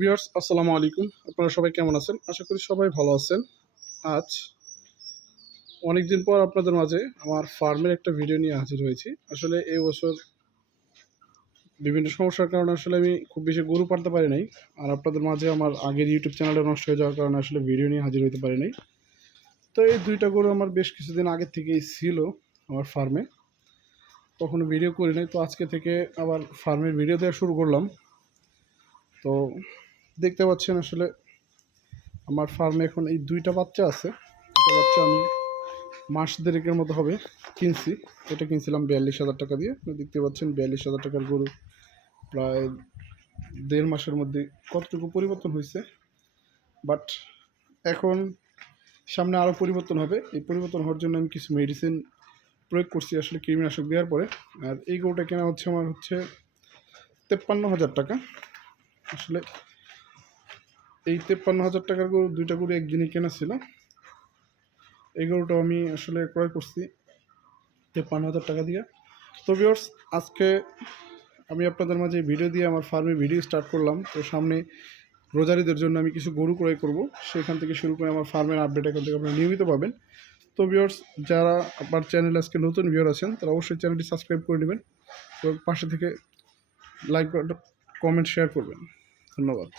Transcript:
Viewers আসসালামু আলাইকুম। আপনারা সবাই কেমন আছেন? আশা করি সবাই ভালো আছেন। আজ অনেকদিন পর আপনাদের মাঝে আমার ফার্মের একটা ভিডিও নিয়ে হাজির হয়েছি। আসলে এই বছর বিভিন্ন সমস্যার কারণে আসলে আমি খুব বেশি গরু পালতে পারি নাই। আর আপনাদের মাঝে আমার আগের ইউটিউব চ্যানেলটা নষ্ট হয়ে যাওয়ার কারণে আসলে ভিডিও নিয়ে হাজির হতে পারি নাই। তো এই ২ টা গরু আমার বেশ কিছুদিন আগের থেকেই ছিল আমার ফার্মে। কখনো ভিডিও করি নাই। তো আজকে থেকে আবার ফার্মের ভিডিও দেওয়া শুরু করলাম। তো দেখতে পাচ্ছেন আসলে আমার ফার্মে এখন এই ২ টা বাচ্চা আছে। ২ টা বাচ্চা আমি মাস দেড়েকের মতো হবে কিনছি। এটা কিনছিলাম ৪২,০০০ টাকা দিয়ে। আপনারা দেখতে পাচ্ছেন ৪২,০০০ টাকার গরু প্রায় ১.৫ মাসের মধ্যে কতটুকু পরিবর্তন হয়েছে। বাট এখন সামনে আরও পরিবর্তন হবে। এই পরিবর্তন হওয়ার জন্য আমি কিছু মেডিসিন প্রয়োগ করছি আসলে কৃমিনাশক দেওয়ার পরে। আর এই গরুটা কেনা হচ্ছে আমার ৫৩,০০০ টাকা। আসলে এই ৫৩,০০০ টাকার গরু ২ টা গরু একদিনই কেনা ছিল। এই গরুটাও আমি আসলে ক্রয় করছি ৫৩,০০০ টাকা দিয়ে। তো ভিউয়ার্স আজকে আমি আপনাদের মাঝে ভিডিও দিয়ে আমার ফার্মে ভিডিও স্টার্ট করলাম। তো সামনে রোজারিদের জন্য আমি কিছু গরু ক্রয় করব। সেখান থেকে শুরু করে আমার ফার্মের আপডেট এখান থেকে আপনারা নিয়মিত পাবেন। তো ভিউয়ার্স যারা আমার চ্যানেলে আজকে নতুন ভিউয়ার আছেন তারা অবশ্যই চ্যানেলটি সাবস্ক্রাইব করে নেবেন এবং পাশে থেকে লাইক, কমেন্ট, শেয়ার করবেন। ধন্যবাদ।